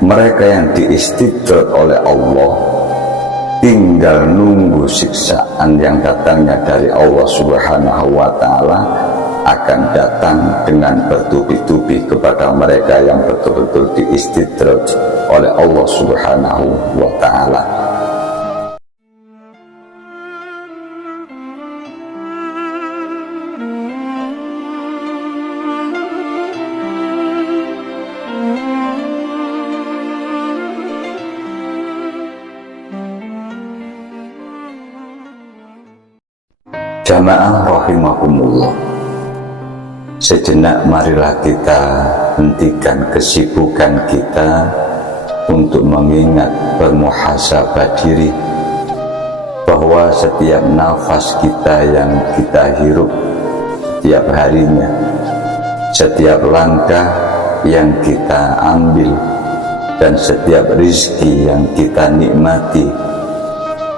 mereka yang diistidrat oleh Allah tinggal nunggu siksaan yang datangnya dari Allah Subhanahu wa Ta'ala akan datang dengan bertubi-tubi kepada mereka yang betul-betul diistidrat oleh Allah Subhanahu wa Ta'ala. Jamaah rahimakumullah, sejenak marilah kita hentikan kesibukan kita untuk mengingat, bermuhasabah diri bahwa setiap nafas kita yang kita hirup setiap harinya, setiap langkah yang kita ambil, dan setiap rizki yang kita nikmati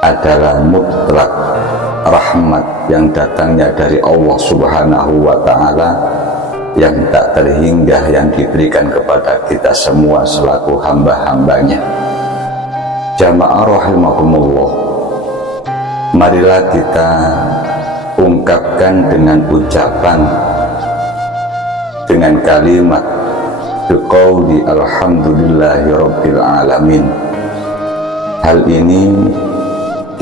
adalah mutlak rahmat yang datangnya dari Allah Subhanahu wa Ta'ala yang tak terhingga, yang diberikan kepada kita semua selaku hamba-hambanya. Jamaah rahimakumullah, marilah kita ungkapkan dengan ucapan, dengan kalimat biqauli alhamdulillahi rabbil alamin. Hal ini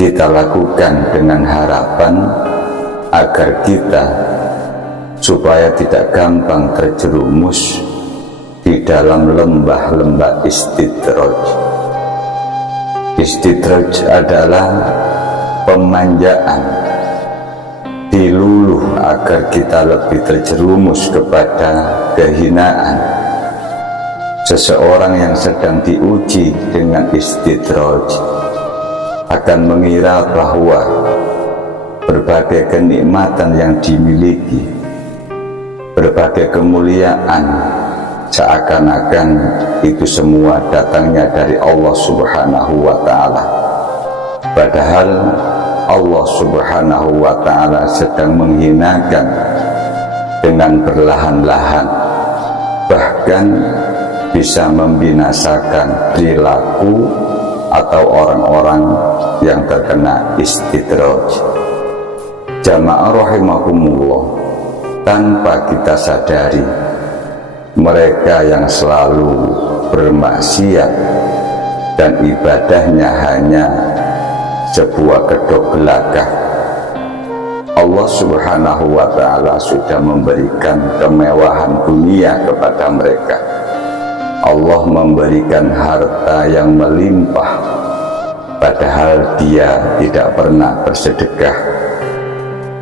kita lakukan dengan harapan agar kita supaya tidak gampang terjerumus di dalam lembah-lembah istidraj. Istidraj adalah pemanjaan, diluluh agar kita lebih terjerumus kepada kehinaan. Seseorang yang sedang diuji dengan istidraj akan mengira bahwa berbagai kenikmatan yang dimiliki, berbagai kemuliaan, seakan-akan itu semua datangnya dari Allah Subhanahu wa Ta'ala. Padahal Allah Subhanahu wa Ta'ala sedang menghinakan dengan perlahan-lahan, bahkan bisa membinasakan perilaku atau orang-orang yang terkena istidraj. Jamaah rahimakumullah, tanpa kita sadari, mereka yang selalu bermaksiat dan ibadahnya hanya sebuah kedok belaka, Allah Subhanahu wa Ta'ala sudah memberikan kemewahan dunia kepada mereka. Allah memberikan harta yang melimpah, padahal dia tidak pernah bersedekah,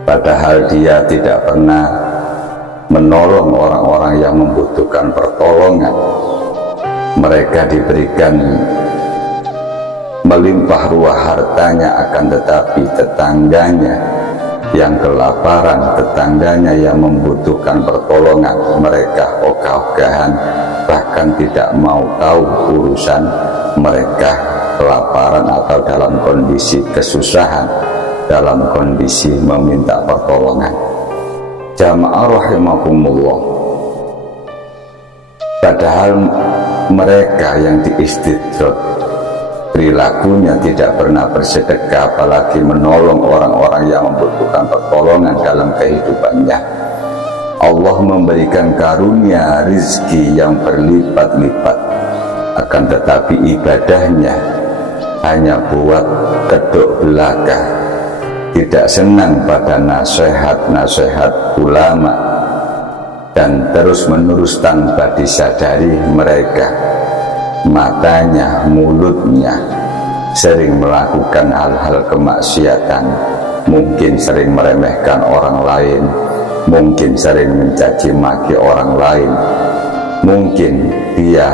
padahal dia tidak pernah menolong orang-orang yang membutuhkan pertolongan. Mereka diberikan melimpah ruah hartanya, akan tetapi tetangganya yang kelaparan, tetangganya yang membutuhkan pertolongan, mereka ogah-ogahan, bahkan tidak mau tahu urusan mereka kelaparan atau dalam kondisi kesusahan, dalam kondisi meminta pertolongan. Jamaah rahimakumullah, padahal mereka yang diistidrat perilakunya tidak pernah bersedekah, apalagi menolong orang-orang yang membutuhkan pertolongan dalam kehidupannya. Allah memberikan karunia rizki yang berlipat-lipat, akan tetapi ibadahnya hanya buat kedok belaka, tidak senang pada nasihat-nasihat ulama, dan terus-menerus tanpa disadari mereka, matanya, mulutnya sering melakukan hal-hal kemaksiatan, mungkin sering meremehkan orang lain, mungkin sering mencaci maki orang lain, mungkin dia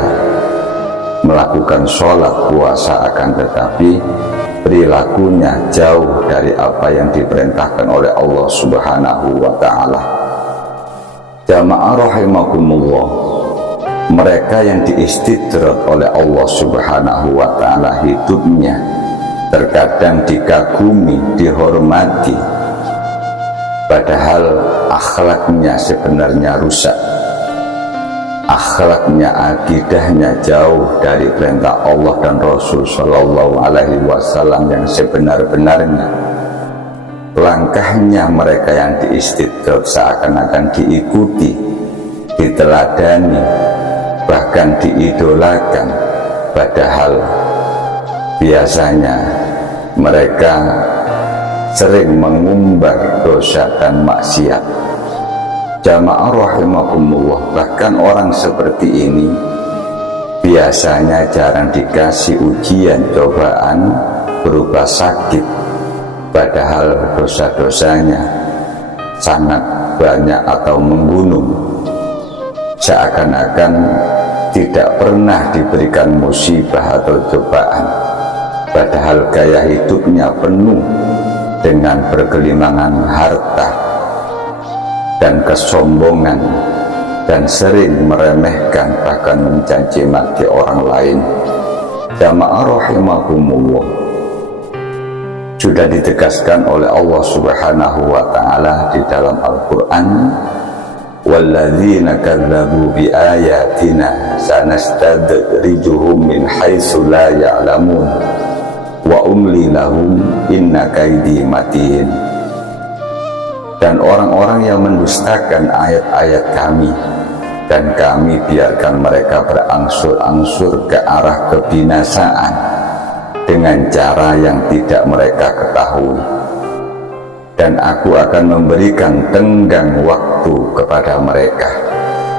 melakukan sholat puasa, akan tetapi perilakunya jauh dari apa yang diperintahkan oleh Allah Subhanahu wa Ta'ala. Jamaah rahimakumullah, mereka yang diistidrat oleh Allah Subhanahu wa Ta'ala hidupnya terkadang dikagumi, dihormati, padahal akhlaknya sebenarnya rusak. akhlaknya, akidahnya jauh dari perintah Allah dan Rasul Shallallahu Alaihi Wasallam yang sebenar-benarnya. Langkahnya mereka yang diistidraj seakan-akan diikuti, diteladani, bahkan diidolakan, padahal biasanya mereka sering mengumbar dosa dan maksiat. Jamaah rahimakumullah, bahkan orang seperti ini biasanya jarang dikasih ujian cobaan berupa sakit, padahal dosa-dosanya sangat banyak atau menggunung. Seakan-akan tidak pernah diberikan musibah atau cobaan, padahal gaya hidupnya penuh dengan bergelimangan harta dan kesombongan, dan sering meremehkan bahkan mencaci maki orang lain. Jamaah rahimakumullah, sudah ditegaskan oleh Allah Subhanahu wa taala di dalam Al-Qur'an, walladzina kadzdzabu biayatina sanastadrijuhum min haitsu la ya'lamun wa umli lahum inna kaidi matin. Dan orang-orang yang mendustakan ayat-ayat kami, dan kami biarkan mereka berangsur-angsur ke arah kebinasaan dengan cara yang tidak mereka ketahui. Dan aku akan memberikan tenggang waktu kepada mereka.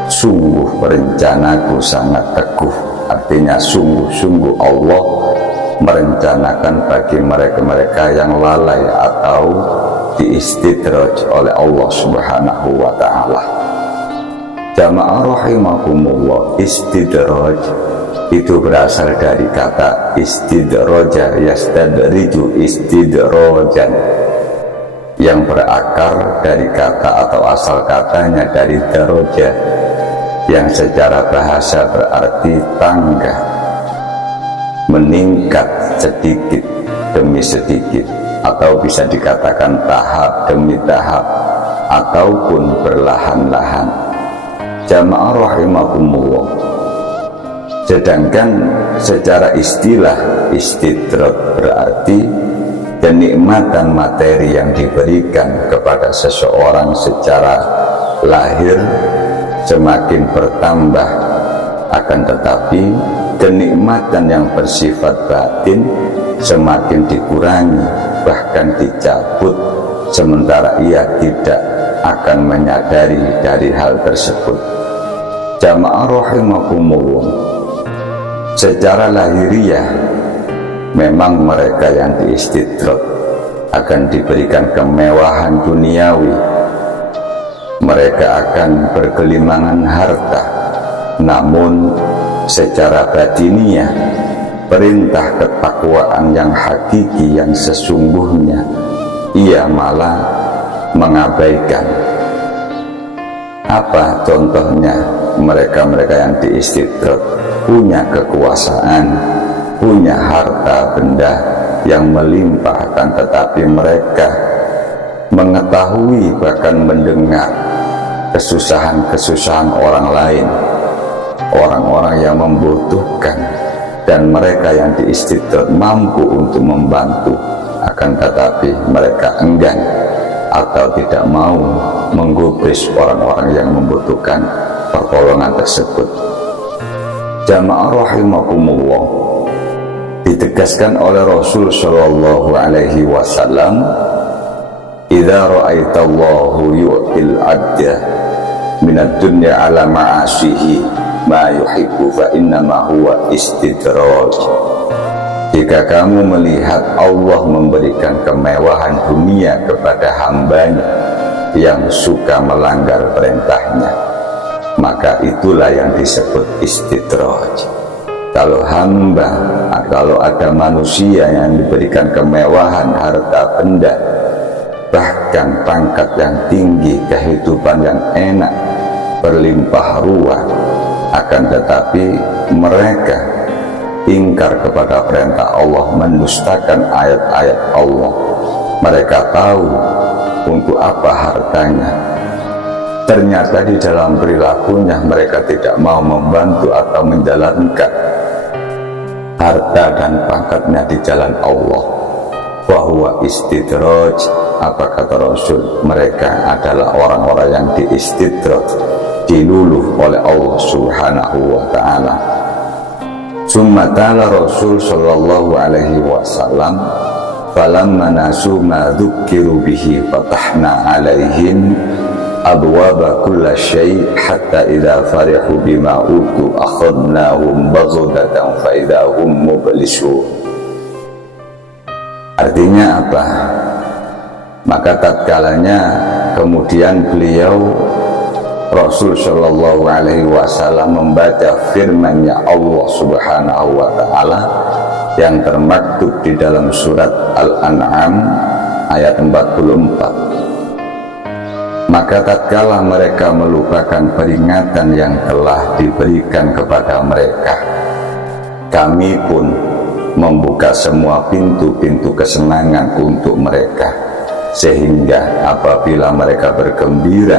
Sungguh rencanaku sangat teguh. Artinya sungguh-sungguh Allah merencanakan bagi mereka-mereka yang lalai atau diistidraj oleh Allah Subhanahu wa ta'ala. Jamaah rahimakumullah, istidraj itu berasal dari kata istidraja yastadriju istidrajan, yang berakar dari kata atau asal katanya dari daroja, yang secara bahasa berarti tangga, meningkat sedikit demi sedikit, atau bisa dikatakan tahap demi tahap, ataupun perlahan-lahan. Jamaah rahimakumullah, sedangkan secara istilah istidraj berarti kenikmatan materi yang diberikan kepada seseorang secara lahir semakin bertambah, akan tetapi kenikmatan yang bersifat batin semakin dikurangi, bahkan dicabut, sementara ia tidak akan menyadari dari hal tersebut. Jamaah rahimakumullah, secara lahiriah memang mereka yang diistidraj akan diberikan kemewahan duniawi, mereka akan bergelimangan harta, namun secara batiniah perintah ketakwaan yang hakiki yang sesungguhnya ia malah mengabaikan. Apa contohnya? Mereka-mereka yang diistidraj punya kekuasaan, punya harta benda yang melimpah, akan tetapi mereka mengetahui bahkan mendengar kesusahan-kesusahan orang lain, orang-orang yang membutuhkan, dan mereka yang diistidraj mampu untuk membantu, akan tetapi mereka enggan atau tidak mau menggubris orang-orang yang membutuhkan pertolongan tersebut. Jamaah rahimakumullah, ditegaskan oleh Rasul Shallallahu Alaihi Wasallam, idza ra'aitallahu yu'til 'abda minad dunya ala ma'asihi ma yuhibbu fa innama huwa istidraj. Jika kamu melihat Allah memberikan kemewahan dunia kepada hambanya yang suka melanggar perintahnya, maka itulah yang disebut istidraj. Kalau hamba, kalau ada manusia yang diberikan kemewahan harta benda, bahkan pangkat yang tinggi, kehidupan yang enak, berlimpah ruah, akan tetapi mereka ingkar kepada perintah Allah, mendustakan ayat-ayat Allah. Mereka tahu untuk apa hartanya, ternyata di dalam perilakunya mereka tidak mau membantu atau menjalankan harta dan pangkatnya di jalan Allah. Bahwa istidraj, apa kata Rasul, mereka adalah orang-orang yang diistidraj, diluluh oleh Allah Subhanahu wa ta'ala. Summa ta'ala Rasul sallallahu alaihi wasallam, falamma nasu ma dzukkiru bihi fatahna alaihim abwaba kulla syai' hatta idza farihu bima utu akhadnahum baghdatan fa idza hum mublisun. Artinya apa? Maka tatkalanya kemudian beliau Rasul Shallallahu Alaihi Wasallam membaca firman-Nya Allah Subhanahu Wa Taala yang termaktub di dalam surat Al-An'am ayat 44. Maka tatkala mereka melupakan peringatan yang telah diberikan kepada mereka, kami pun membuka semua pintu-pintu kesenangan untuk mereka, sehingga apabila mereka bergembira,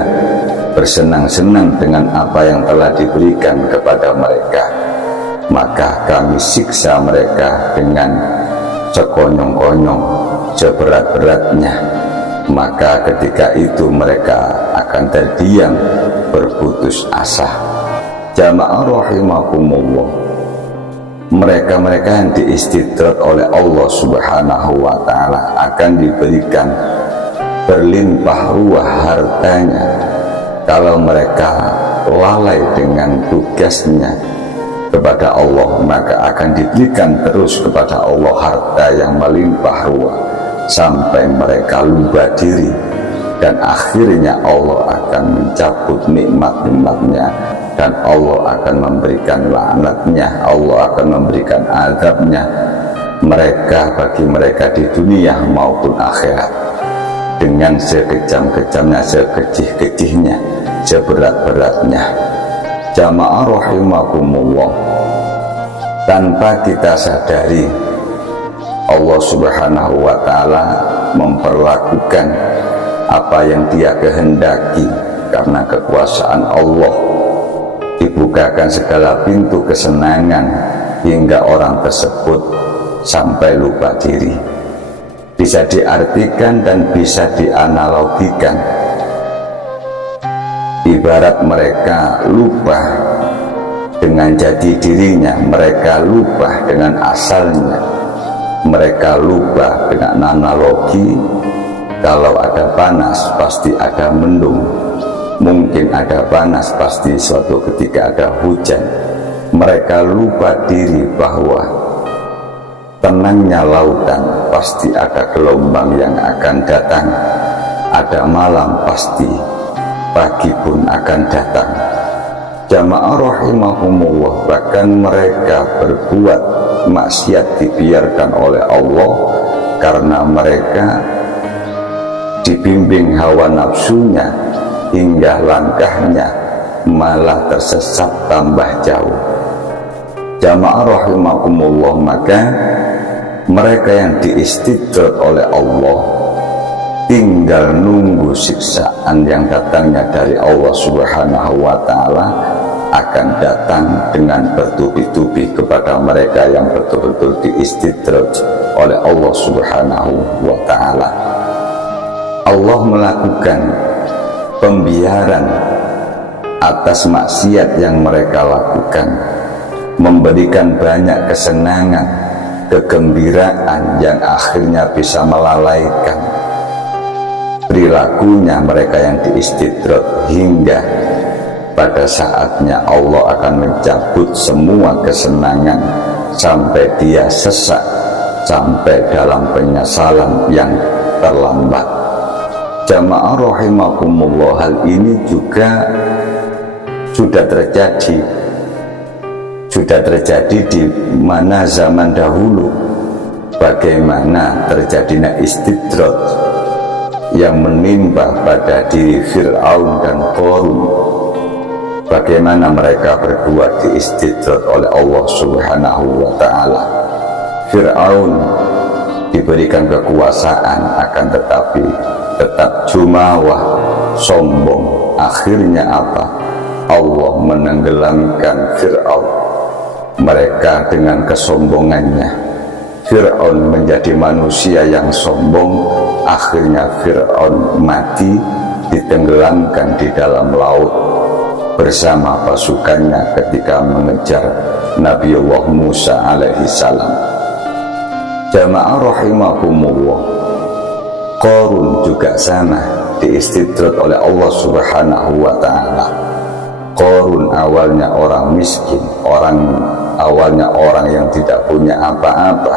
bersenang-senang dengan apa yang telah diberikan kepada mereka, maka kami siksa mereka dengan sekonyong-konyong, seberat-beratnya. Maka ketika itu mereka akan terdiam, berputus asa. Jamaah rahimakumullah, mereka-mereka yang diistidraj oleh Allah Subhanahu wa ta'ala akan diberikan berlimpah ruah hartanya kalau mereka lalai dengan tugasnya kepada Allah, maka akan diberikan terus kepada Allah harta yang melimpah ruah sampai mereka lupa diri, dan akhirnya Allah akan mencabut nikmat-nikmatnya, dan Allah akan memberikan laknatnya, Allah akan memberikan azabnya bagi mereka di dunia maupun akhirat, dengan sekejam-kejamnya, sekejih-kejihnya, seberat-beratnya. Jamaah rahimakumullah, tanpa kita sadari Allah Subhanahu wa ta'ala memperlakukan apa yang Dia kehendaki. Karena kekuasaan Allah dibukakan segala pintu kesenangan hingga orang tersebut sampai lupa diri. Bisa diartikan dan bisa dianalogikan, ibarat mereka lupa dengan jati dirinya, mereka lupa dengan asalnya, mereka lupa dengan analogi. Kalau ada panas pasti ada mendung, mungkin ada panas pasti suatu ketika ada hujan. Mereka lupa diri bahwa tenangnya lautan pasti ada gelombang yang akan datang, ada malam pasti pagi pun akan datang. Jamaah rahimahumullah, bahkan mereka berbuat maksiat dibiarkan oleh Allah karena mereka dibimbing hawa nafsunya, hingga langkahnya malah tersesat tambah jauh. Jamaah rahimakumullah, maka mereka yang diistidraj oleh Allah tinggal nunggu siksaan yang datangnya dari Allah Subhanahu wa ta'ala akan datang dengan bertubi-tubi kepada mereka yang betul-betul diistidraj oleh Allah Subhanahu wa ta'ala. Allah melakukan pembiaran atas maksiat yang mereka lakukan, memberikan banyak kesenangan, kegembiraan yang akhirnya bisa melalaikan perilakunya mereka yang diistidraj, hingga pada saatnya Allah akan mencabut semua kesenangan sampai dia sesak, sampai dalam penyesalan yang terlambat. Jamaah rahimakumullah, hal ini juga sudah terjadi di mana zaman dahulu, bagaimana terjadinya istidraj yang menimpa pada diri Fir'aun dan Qarun. Bagaimana mereka berdua diistidraj oleh Allah Subhanahu wa ta'ala. Fir'aun diberikan kekuasaan, akan tetapi tetap jumawa, sombong, akhirnya apa? Allah menenggelamkan Fir'aun. Mereka dengan kesombongannya, Fir'aun menjadi manusia yang sombong. Akhirnya Fir'aun mati, ditenggelamkan di dalam laut bersama pasukannya ketika mengejar Nabiullah Musa alaihi salam. Jamaah rahimakumullah, Qarun juga sama, diistidrat oleh Allah subhanahu wa ta'ala. Qarun awalnya orang miskin, awalnya orang yang tidak punya apa-apa.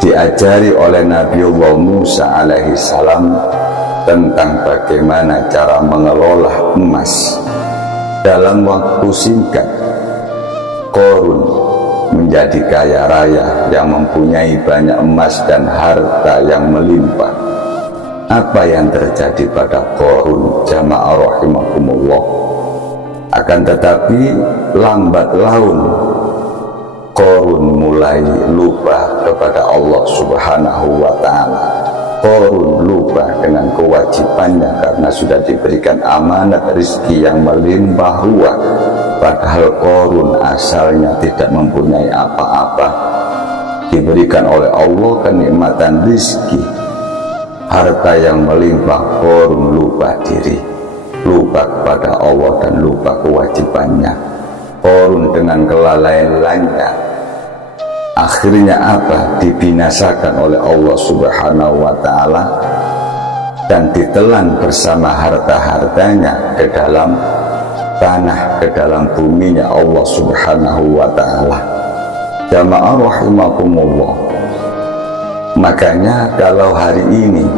Diajari oleh Nabiullah Musa alaihi salam tentang bagaimana cara mengelola emas. Dalam waktu singkat, Qarun menjadi kaya raya yang mempunyai banyak emas dan harta yang melimpah. Apa yang terjadi pada Qarun, jamaah rahimakumullah? Akan tetapi lambat laun Qarun mulai lupa kepada Allah subhanahu wa ta'ala. Qarun lupa dengan kewajibannya karena sudah diberikan amanat rezeki yang melimpah ruah. Padahal Qarun asalnya tidak mempunyai apa-apa. Diberikan oleh Allah kenikmatan rezeki, harta yang melimpah. Qarun lupa diri, lupa kepada Allah dan lupa kewajibannya. Qarun dengan kelalaiannya akhirnya apa? Dibinasakan oleh Allah subhanahu wa ta'ala dan ditelan bersama harta-hartanya ke dalam tanah, ke dalam buminya Allah subhanahu wa ta'ala. Jamaah rahimakumullah, makanya kalau hari ini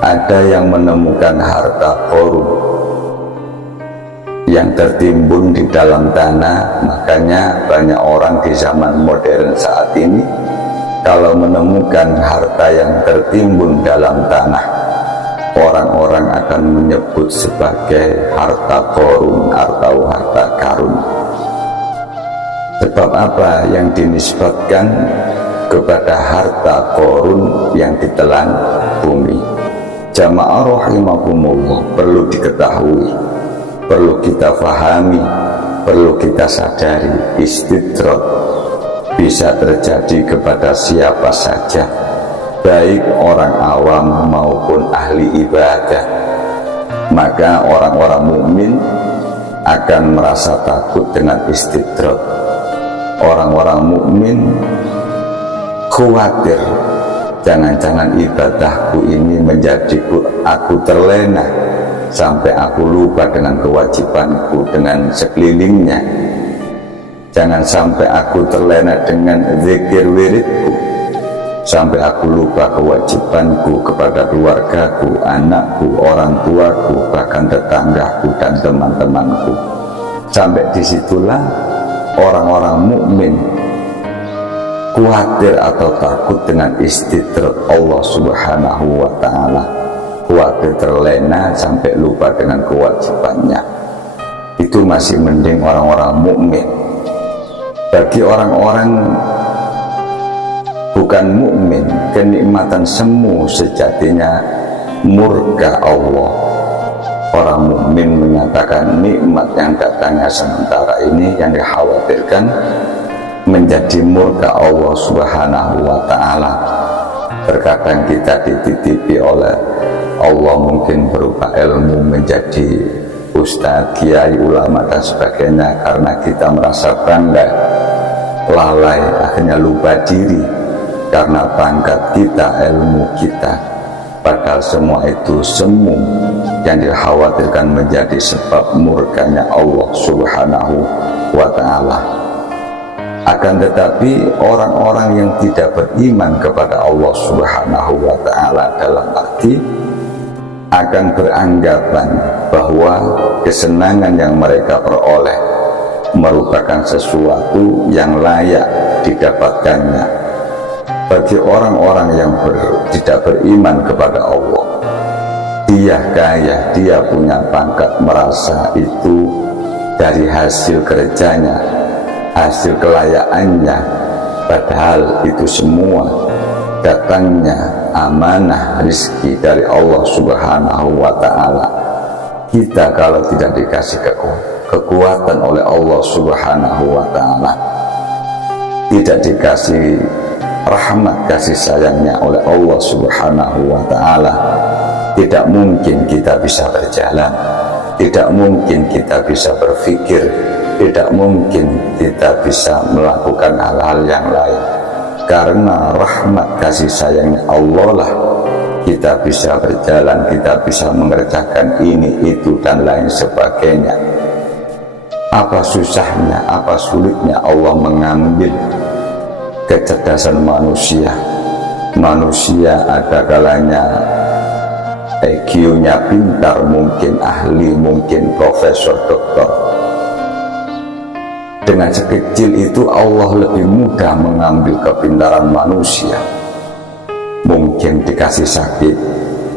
ada yang menemukan harta Qarun yang tertimbun di dalam tanah, makanya banyak orang di zaman modern saat ini kalau menemukan harta yang tertimbun dalam tanah, orang-orang akan menyebut sebagai harta Qarun atau harta karun. Sebab apa yang dinisbatkan kepada harta Qarun yang ditelan bumi? Jamaah rahimakumullah, perlu diketahui, perlu kita fahami, perlu kita sadari, istidrat bisa terjadi kepada siapa saja, baik orang awam maupun ahli ibadah. Maka orang-orang mukmin akan merasa takut dengan istidrat. Orang-orang mukmin khawatir, jangan-jangan ibadahku ini menjadiku aku terlena sampai aku lupa dengan kewajibanku dengan sekelilingnya. Jangan sampai aku terlena dengan zikir wiridku, sampai aku lupa kewajibanku kepada keluargaku, anakku, orang tuaku, bahkan tetanggaku dan teman-temanku. Sampai disitulah orang-orang mukmin khawatir atau takut dengan istidrat Allah subhanahu wa ta'ala, khawatir terlena sampai lupa dengan kewajibannya. Itu masih mending orang-orang mukmin. Bagi orang-orang bukan mukmin, kenikmatan semu sejatinya murka Allah. Orang mukmin menyatakan nikmat yang datangnya sementara ini yang dikhawatirkan menjadi murka Allah subhanahu wa ta'ala. Terkadang kita dititipi oleh Allah mungkin berupa ilmu menjadi ustadz, kiai, ulama dan sebagainya, karena kita merasa bangga, lalai, akhirnya lupa diri karena pangkat kita, ilmu kita. Padahal semua itu semu yang dikhawatirkan menjadi sebab murkanya Allah subhanahu wa ta'ala. Akan tetapi orang-orang yang tidak beriman kepada Allah subhanahu wa ta'ala dalam arti akan beranggapan bahwa kesenangan yang mereka peroleh merupakan sesuatu yang layak didapatkannya. Bagi orang-orang yang tidak beriman kepada Allah, dia kaya, dia punya pangkat, merasa itu dari hasil kerjanya, hasil kelayakannya, padahal itu semua datangnya amanah rezeki dari Allah subhanahu wa ta'ala kita kalau tidak dikasih kekuatan oleh Allah Subhanahu wa Ta'ala, tidak dikasih rahmat kasih sayangnya oleh Allah Subhanahu wa Ta'ala, tidak mungkin kita bisa berjalan, tidak mungkin kita bisa berpikir, tidak mungkin kita bisa melakukan hal-hal yang lain. Karena rahmat kasih sayangnya Allah lah kita bisa berjalan, kita bisa mengerjakan ini, itu, dan lain sebagainya. Apa susahnya, apa sulitnya Allah mengambil kecerdasan manusia. Manusia ada kalanya IQ-nya pintar, mungkin ahli, mungkin profesor, doktor. Dengan sekecil itu Allah lebih mudah mengambil kepintaran manusia. Mungkin dikasih sakit,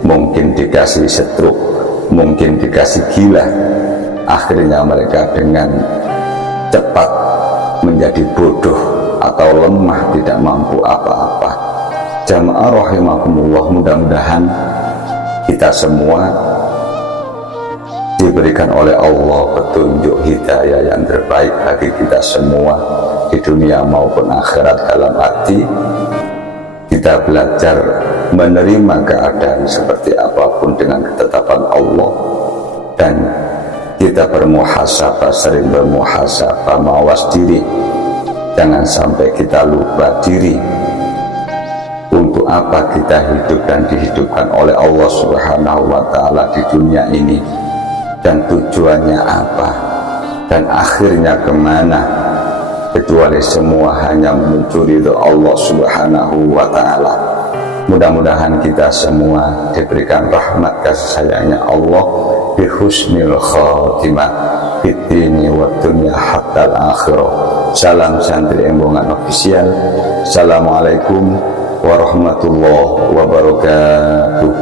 mungkin dikasih stroke, mungkin dikasih gila. Akhirnya mereka dengan cepat menjadi bodoh atau lemah, tidak mampu apa-apa. Jamaah rahimakumullah, mudah-mudahan kita semua diberikan oleh Allah petunjuk hidayah yang terbaik bagi kita semua di dunia maupun akhirat. Dalam arti kita belajar menerima keadaan seperti apapun dengan ketetapan Allah, dan kita bermuhasabah, sering bermuhasabah, mawas diri. Jangan sampai kita lupa diri. Untuk apa kita hidup dan dihidupkan oleh Allah Subhanahu wa Ta'ala di dunia ini, dan tujuannya apa, dan akhirnya kemana, kecuali semua hanya menuju ridho Allah Subhanahu wa Ta'ala. Mudah-mudahan kita semua diberikan rahmat kasih sayangnya Allah bi husnil khatimah fid dini wa dunya hatta al-akhirah. Salam santri Embongan Official. Assalamualaikum warahmatullahi wabarakatuh.